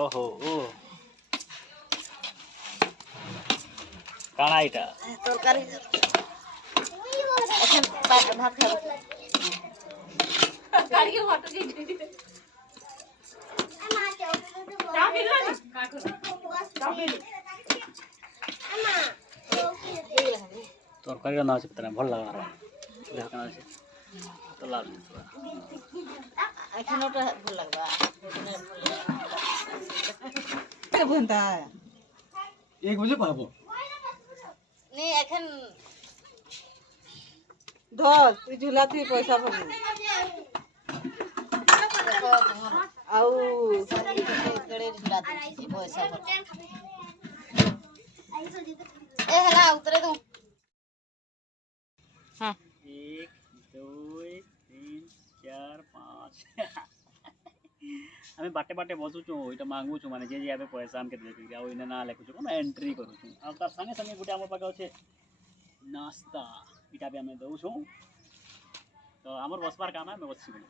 ओहो ओ काना इटा तरकारी এখন ভাত খাবো কারিয়ে ফটো দিতে আমা চা দিলো না কাকু চা দিলো আমা तरकारी ना আছে পতা ভাল লাগা দেখ কেন আছে তো লাল এখন ওটা ভালো লাগবে কে বন্ধা 1 बजे पाबो নে এখন ধর তুই ঝুলাতি পয়সা পাবি আউ গড়ে ঝুলা দিছি পয়সা ভর এ হেলা উতরে দু হ্যাঁ 1 2 3 4 5 আমি বাটে বাটে বসুଛୁ এটা માંગુ છું মানে যে যে আবে পয়সা আমকে দেবি ଆଉ ইনা না লেখুଛୁ কোন এন্ট্রি କରୁଛୁ ଆଉ ତାର ସାଙ୍ଗେ ସାଙ୍ଗେ ଗୋଟେ ଆମ ପାଖେ ଅଛି नाश्ता इटा भी हमें दऊ छू तो हमर बसबार काम है मैं बसी बोले